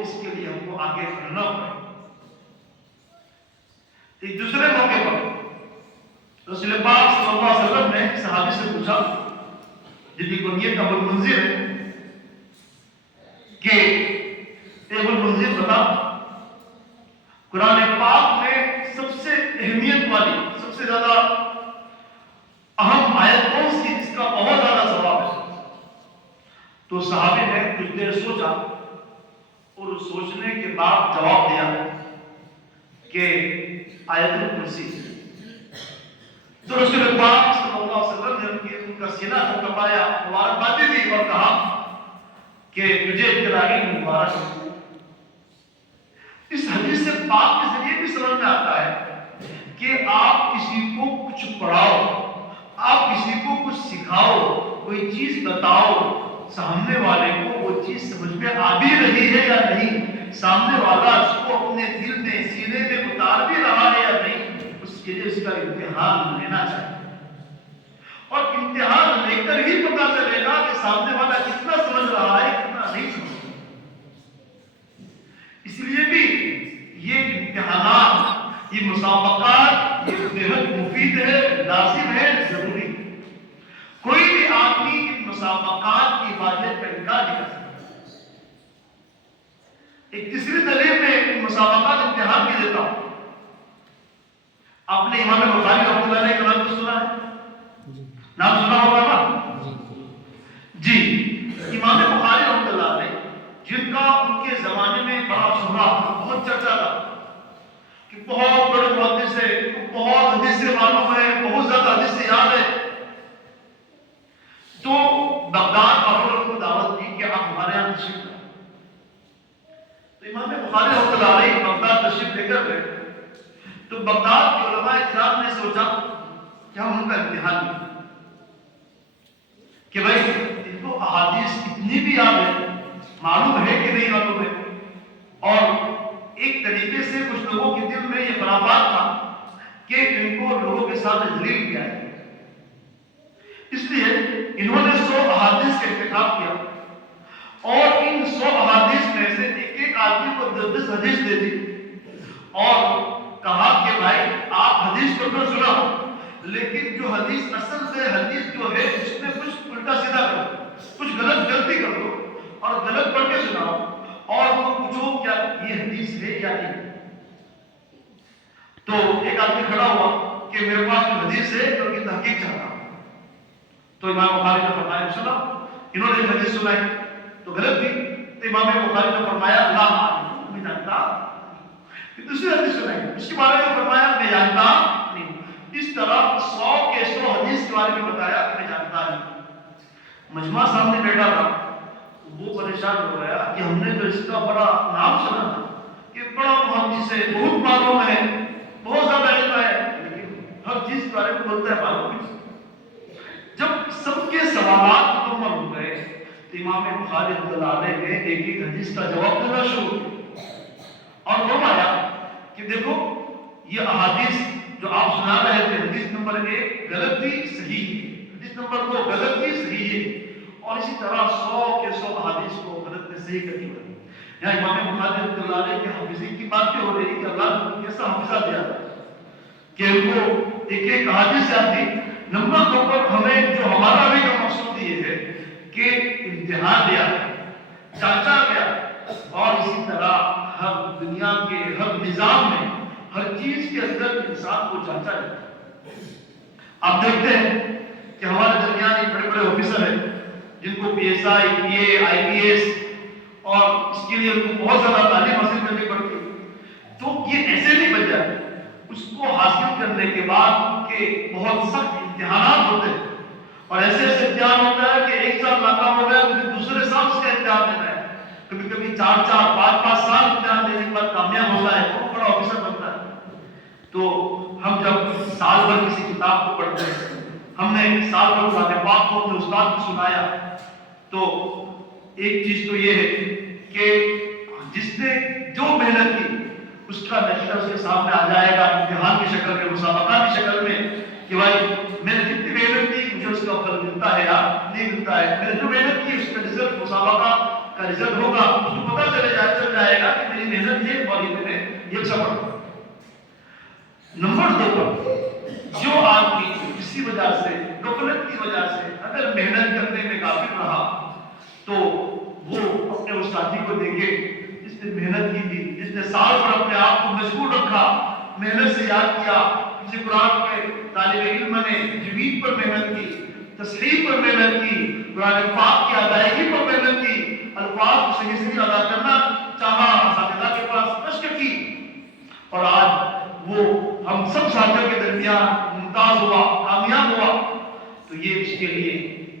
اس کے لیے ہم کو آگے بڑھنا پڑے. ایک دوسرے موقع پر رسول پاک صلی اللہ علیہ وسلم نے صحابی سے پوچھا جن کی کنیت ابو المنذر ہے کہ ابو المنذر بتا قرآن پاک میں سب سے اہمیت والی سب سے زیادہ اہم آیت کون سی جس کا بہت زیادہ ثواب ہے؟ تو صحابی نے کچھ دیر سوچا اور سوچنے کے بعد جواب دیا کہ آیت الکرسی. تو رسول پاک صلی اللہ علیہ وسلم نے ان کا سینہ تھپایا، مبارکبادی دی اور کہا کہ تجھے اطلاعی مبارک. اس حدیث سے پاک کے ذریعے بھی سمجھ میں آتا ہے کہ آپ کسی کو کچھ پڑھاؤ، آپ کسی کو کچھ سکھاؤ، کوئی چیز بتاؤ، سامنے والے کو وہ چیز سمجھ میں آ بھی رہی ہے یا نہیں، سامنے والا اس کو اپنے دل میں سینے میں اتار بھی رہا ہے یا نہیں، اس کے لیے اس کا امتحان لینا چاہیے. اور امتحان لے کر ہی پتا چلے گا کہ سامنے والا کتنا سمجھ رہا ہے کتنا نہیں سمجھ رہا. اس لیے بھی یہ امتحانات، یہ مسابقات یہ بہت مفید ہے، لازم ہے، ضروری. کوئی بھی آدمی ان مسابقات کی واجب کا انکار نہیں کر سکتا. ایک تیسری دلیل میں ان مسابقات امتحان کی دیتا ہوں. آپ نے امام بخاری رحمۃ اللہ علیہ کا نام تو سنا ہے؟ نام سنا ہوگا نا؟ جی، امام بخاری رحمۃ اللہ علیہ جن کا ان کے زمانے میں بڑا شہرت تھا، بہت چرچا تھا کہ بہت بڑے محدث ہے، بہت حدیث سے معلوم ہے، بہت زیادہ حدیث سے یاد ہے. تو بغداد والوں کو دعوت دی کہ آپ ہمارے یہاں تشریف لائیں. تو امام بخاری رحمۃ اللہ علیہ بغداد تشریف لے کر گئے. تو بغداد کے علماء کرام نے سوچا کہ ہم ان کا امتحان لیں کہ بھائی ان کو احادیث اتنی بھی یاد ہے، معلوم ہے کہ نہیں معلوم ہے. اور ایک طریقے سے کچھ لوگوں کے دل میں یہ خرافات تھا کہ ان کو لوگوں کے سامنے ذلیل کیا ہے. اس لیے انہوں نے 100 احادیث کا انتخاب کیا اور ان 100 احادیث میں سے ایک ایک آدمی کو 10 حدیث دے دی اور کہا کہ بھائی آپ حدیث کو تو سنا لیکن جو حدیث اصل سے حدیث جو ہے اس میں کچھ الٹا سیدھا کرو، کچھ غلط غلطی کر دو اور غلط پڑھ کے سناؤ اور وہ پوچھو کیا یہ حدیث ہے یا نہیں. تو ایک آدمی کھڑا ہوا کہ میرے پاس جو حدیث ہے تو کی تحقیق چاہتا ہوں. تو امام بخاری نے فرمایا سنا. انہوں نے حدیث سنائی تو غلط تھی. تو امام بخاری نے فرمایا لا معلوم، میں جانتا. پھر دوسری حدیث سنائی، اس کے بارے میں فرمایا میں جانتا نہیں. اس طرح 100 کے 100 حدیث کے بارے میں بتایا کہ میں جانتا نہیں. مجمع سامنے بیٹھا تھا، وہ پریشان ہو گیا کہ ہم نے تو اس کا بڑا نام سنا تھا کہ بڑا محدث ہے، بہت معلوم ہے، بہت زیادہ علم ہے، لیکن ہر چیز کے بارے میں بولتا ہے معلوم نہیں. جب سب کے سوالات مکمل ہو گئے تو امام بخاری رحمۃ اللہ علیہ نے ایک ایک حدیث کا جواب دینا شروع کیا اور فرمایا کہ دیکھو یہ احادیث جو آپ سنا رہے تھے، حدیث نمبر 1 غلط تھی صحیح ہے، حدیث نمبر 2 غلط تھی صحیح ہے، اور اسی طرح 100 کے 100 احادیث کو غلط میں صحیح کر دیا. یہاں امام بخاری رحمۃ اللہ علیہ کے حافظی کی بات بھی ہو رہی ہے کہ اللہ نے کیسا حافظہ دیا کہ ان کو ایک ایک حدیث یاد تھی. نمبر 2 پر ہمیں جو ہمارا بھی کا مقصود یہ ہے کہ امتحان لیا، جانچا گیا، اور اسی طرح ہر دنیا کے ہر نظام میں ہر چیز کے اندر انسان کو جانچا جاتا ہے. آپ دیکھتے ہیں کہ ہمارے درمیان ایک بڑے بڑے آفیسر ہیں جن کو P S I, P a, I P S, اور اس کے لیے ان کو بہت زیادہ تعلیم حاصل کرنی پڑتی ہے. تو یہ ایسے نہیں بن جاتے، اس کو حاصل کرنے کے بعد کے بہت سخت امتحانات ہوتے ہیں اور ایسے ایسے امتحان ہوتا ہے کہ ایک سال ناکام ہو گیا تو پھر دوسرے سال اس کا امتحان دینا ہے. کبھی کبھی 4 5 سال امتحان دینے کے بعد کامیاب ہوتا ہے، بہت بڑا آفیسر بنتا ہے. تو ہم جب سال بھر کسی کتاب کو پڑھتے ہیں، ہم نے سال بھر قرآن پاک کو اپنے استاد کو سنایا، تو ایک چیز تو یہ ہے کہ جس نے جو محنت کی اس کا نتیجہ اس کے سامنے آ جائے گا امتحان کی شکل میں، مسابقہ کی شکل میں کہ بھائی میں نے جتنی محنت کی مجھے اس کا پھل ملتا ہے یا نہیں ملتا ہے. میں نے جو محنت کی اس کا رزلٹ مسابقہ کا رزلٹ ہوگا اس کو پتہ چل جائے گا کہ میری محنت ہے اور یہ میں نے یہ سفر۔ نمبر 2 پر جو آدمی کسی وجہ سے غفلت کی وجہ سے اگر محنت کرنے میں غافل رہا تو وہ اپنے اس ساتھی کو دیکھے جس نے محنت کی تھی، جس نے سال پر اپنے آپ کو مشغول رکھا، محنت سے یاد کیا، کسی قرآن کے طالب علم نے تجوید پر محنت کی، تصحیح پر محنت کی، قرآن پاک کی ادائیگی پر محنت کی، الفاظ کو صحیح صحیح ادا کرنا چاہا، اساتذہ کے پاس مشق کی، اور آج وہ ہم سب ساتھیوں کے درمیان ممتاز ہوا، کامیاب ہوا، تو یہ اس کے لیے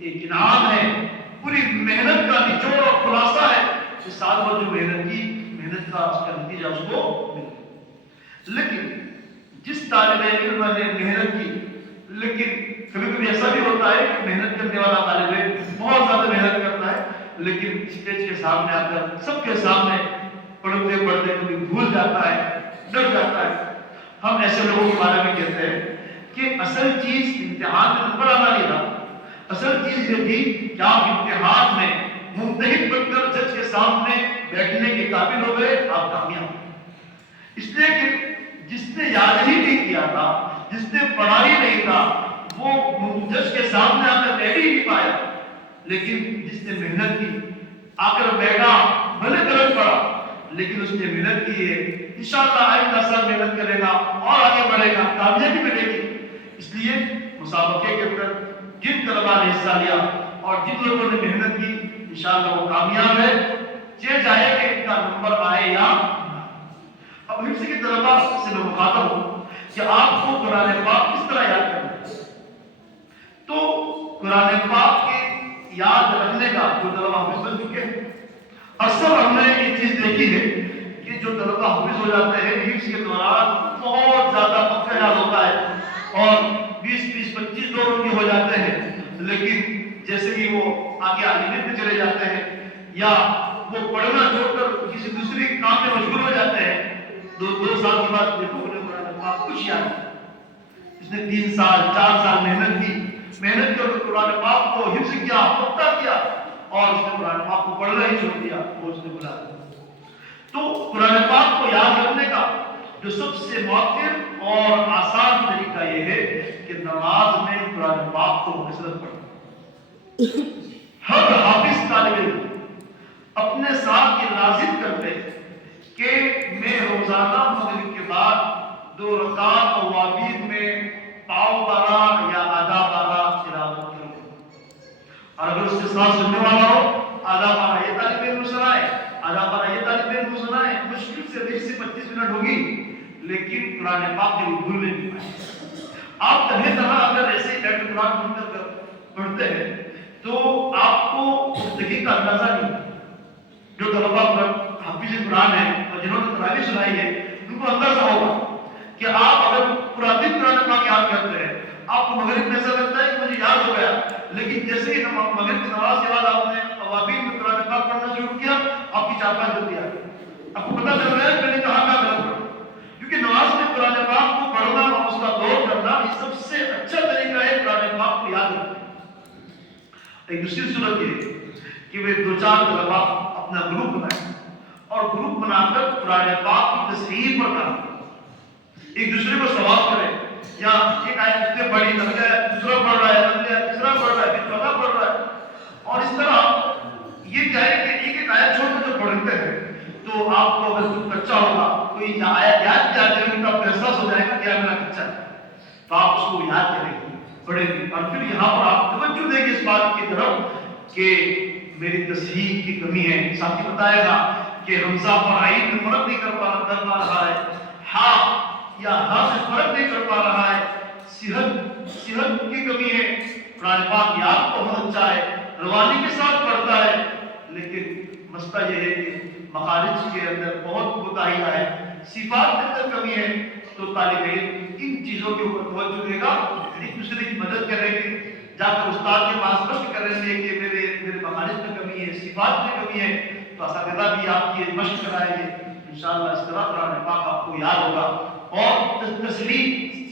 ایک انعام ہے، پوری محنت کا نچوڑ اور خلاصہ ہے کہ سال بھر جو محنت کی، محنت کا اس کا نتیجہ اس کو ملا۔ لیکن جس طالب علم نے محنت کی، لیکن کبھی کبھی ایسا بھی ہوتا ہے کہ محنت کرنے والا طالب علم بہت زیادہ محنت کرتا ہے، لیکن اسٹیج کے سامنے آ کر سب کے سامنے پڑھتے پڑھتے کبھی بھول جاتا ہے، ڈر جاتا ہے۔ ہم ایسے لوگوں کے بارے میں کہتے ہیں کہ اصل چیز امتحان میں نمبر آنا نہیں رہا، اصل چیز یہ تھی کہ آپ امتحان میں ممتحن بن کر جج کے سامنے بیٹھنے کے قابل ہو گئے، آپ کامیاب۔ اس لیے کہ جس نے یاد ہی نہیں کیا تھا، جس نے پڑھا ہی نہیں تھا، وہ جج کے سامنے آ کر بیٹھ ہی نہیں پایا، لیکن جس نے محنت کی آ کر بیٹھا، بھلے غلط پڑھا لیکن اس نے محنت کی ہے، انشاءاللہ آئندہ سال محنت کرے گا اور آگے بڑھے گا، کامیابی ملے گی۔ اس لیے مسابقے کے اندر جن طلباء نے حصہ لیا اور جن لوگوں نے محنت کی، انشاءاللہ وہ کامیاب ہے، چاہے کہ ان کا نمبر آئے یا نہ۔ اب حفظ کے طلباء سے میں مخاطب ہوں کہ آپ کو قرآن پاک کس طرح یاد کرنا ہے، تو قرآن پاک کے یاد رکھنے کا جو طلباء حافظ بن چکے ہیں، اکثر ہم نے یہ چیز دیکھی ہے کہ جو طلباء حافظ ہو جاتے ہیں حفظ کے دوران بہت زیادہ وقت یاد ہوتا ہے اور 20-25 دور ان کے ہو جاتے ہیں، لیکن جیسے ہی وہ آگے عالمیت میں چلے جاتے ہیں یا وہ پڑھنا چھوڑ کر کسی دوسری کام میں مشغول ہو جاتے ہیں، دو سال کے بعد دیکھو انہیں قرآن پاک کچھ یاد ہے۔ اس نے 3 سال 4 سال محنت کی، محنت کر کے قرآن پاک کو حفظ کیا، پختہ کیا، اور اس نے قرآن پاک کو پڑھنا ہی چھوڑ دیا، وہ اس نے بلا دیا۔ تو قرآن پاک کو یاد رکھنے کا جو سب سے مؤثر اور آسان طریقہ یہ ہے کہ نماز میں قرآن پاک کو کثرت پڑھنا۔ ہر حافظ طالب علم اپنے ساتھ یہ لازم کرتے کہ میں روزانہ مغرب کے بعد 2 رکعت اوابین میں پاؤ بارہ یا آدھا بارہ تلاوت کروں، اور اگر اس کے ساتھ سننے والا ہو آدھا بارہ یہ طالب علم سنائے، آدھا بارہ یہ طالب علم کو سنائے، مشکل سے 20 سے 25 منٹ ہوگی، لیکن قرآن پاک کے بھول نہیں پائے۔ آپ طرح اگر ایسے ہی بیٹھ قرآن بن کر پڑھتے ہیں تو آپ کو زندگی کا اندازہ نہیں۔ جو طلباء حافظ قرآن ہیں اور جنہوں نے تراویح سنائی ہے ان کو اندازہ ہوگا کہ آپ اگر پورا دن قرآن پاک یاد کرتے ہیں، آپ کو مغرب میں ایسا لگتا ہے کہ مجھے یاد ہو گیا، لیکن جیسے ہی مغرب کی نماز کے بعد آپ نے اوابین میں قرآن پاک پڑھنا شروع کیا، آپ کی چار پانچ جلدی آ گئی، آپ کو پتہ چل رہا ہے کہ میں نے کہاں غلط پڑھا، کیونکہ نماز میں قرآن پاک کو پڑھنا اور اس کا دور کرنا یہ سب سے اچھا طریقہ ہے قرآن پاک کو یاد رکھنا۔ ایک دوسری صورت یہ کہ وہ 2-4 طلباء اپنا گروپ بنائیں اور گروپ بنا کر قرآن پاک کی تصحیح پر کام کریں، ایک دوسرے کو ثواب کریں، یا ایک آیت اس نے پڑھی لگ جائے دوسرا پڑھ رہا ہے، لگ جائے تیسرا پڑھ رہا ہے، پھر چوتھا پڑھ رہا ہے، اور اس طرح یہ کیا ہے کہ ایک آیت چھوڑ کر جو پڑھتے ہیں تو آپ کو اگر کچھ کچا ہوگا کوئی آیت یاد جاتے ہیں ان کا احساس ہو جائے گا کہ میرا کچا ہے، تو آپ اس کو یاد کریں گے، پڑھیں گے، اور پھر یہاں پر آپ توجہ دیں گے اس بات کی طرف کہ میری تصحیح کی کمی ہے۔ ساتھ ہی بتائے گا کہ حمزہ اور عین میں فرق نہیں کر پا رہا ہے، ہاں یا ہاں سے فرق نہیں کر پا رہا ہے، صحت کی کمی ہے، قرآن پاک یاد بہت اچھا ہے، روانی کے ساتھ پڑھتا ہے، لیکن مسئلہ یہ ہے کہ مخارج کے اندر بہت کوتاہیاں ہے، صفات کے اندر کمی ہے، تو طالب علم ان چیزوں کے اوپر توجہ دے گا، ایک دوسرے کی مدد کریں گے، جا کر استاد کے پاس مشق کریں گے کہ میرے مخارج میں کمی ہے، صفات میں کمی ہے، تو اساتذہ بھی آپ کی مشق کرائیں گے، انشاءاللہ اس طرح قرآن پاک آپ کو یاد ہوگا، اور تصحیح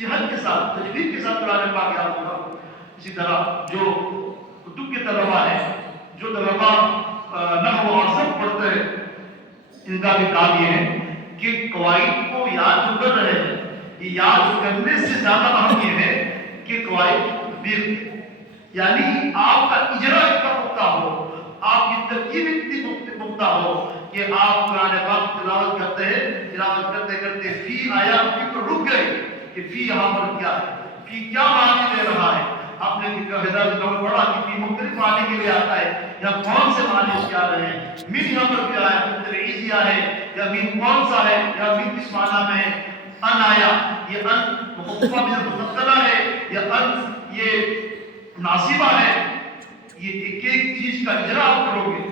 صحت کے ساتھ تجوید کے ساتھ قرآن پاک یاد ہوگا۔ اسی طرح جو کتب کے طلباء ہیں، جو طلبا نحو اور صرف پڑھتے ہیں ان کا بھی کام یہ ہے کہ قواعد کو یاد جو کر رہے ہیں یہ یاد کرنے سے زیادہ اہم یہ ہے کہ قواعد تطبیق، یعنی آپ کا اجرا اتنا پختہ ہو، آپ کی ترکیب اتنی پختہ ہو کہ آپ قرآن پاک تلاوت کرتے ہیں، تلاوت کرتے کرتے فی آیا فی پر رک گئے کہ فی یہاں پر کیا ہے، فی کیا معنی دے رہا ہے. آپ نے ہدایت کا پڑھا کہ فی مختلف معنی کے لیے آتا ہے، یا کون سے معنی اس کے آ رہے ہیں. من یہاں پر کیا ہے، تبعیضیہ ہے یا من کون سا ہے، یا من کس معنی میں ہے. ان آیا، یہ ان مخففہ من المثقلہ ہے یا ان یہ ناصبہ ہے. یہ ایک ایک چیز کا اجرا آپ کرو گے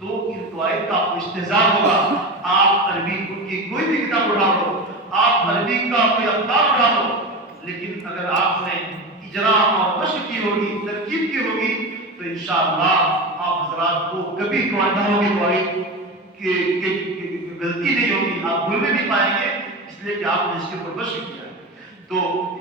تو ان قواعد کا آپ کو استحضار ہوگا. آپ عربی کی کوئی بھی کتاب اٹھا لو، آپ عربی کا کوئی اخبار اٹھا لو، لیکن اگر آپ نے اجرا اور مشق کی ہوگی، ترکیب کی ہوگی، تو انشاءاللہ آپ حضرات کو کبھی قواعدوں کے قواعد کی غلطی نہیں ہوگی، آپ بھول میں نہیں پائیں گے، اس لیے کہ آپ نے اس کے اوپر مشق کیا ہے. تو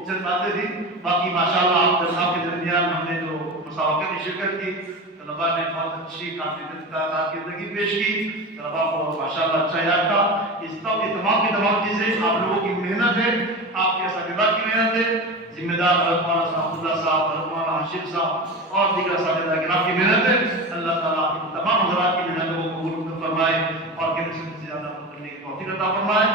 چند باتیں تھی. باقی ماشاءاللہ آپ صاحب کے درمیان ہم نے جو مسابقے میں شرکت کی، طلباء نے بہت اچھی کارکردگی پیش کی، طلباء کو ماشاءاللہ اچھا یاد تھا. اس تمام کی تمام چیزیں آپ لوگوں کی محنت ہے، آپ کے اساتذہ کی محنت ہے، ذمہ دار مولانا صاحب اللہ صاحب، مولانا ہاشم صاحب اور دیگر اساتذہ کرام کی محنت ہے. اللہ تعالیٰ ان تمام حضرات کی محنتوں کو قبول فرمائے اور کہ سے زیادہ کرنے کی توفیق عطا فرمائے.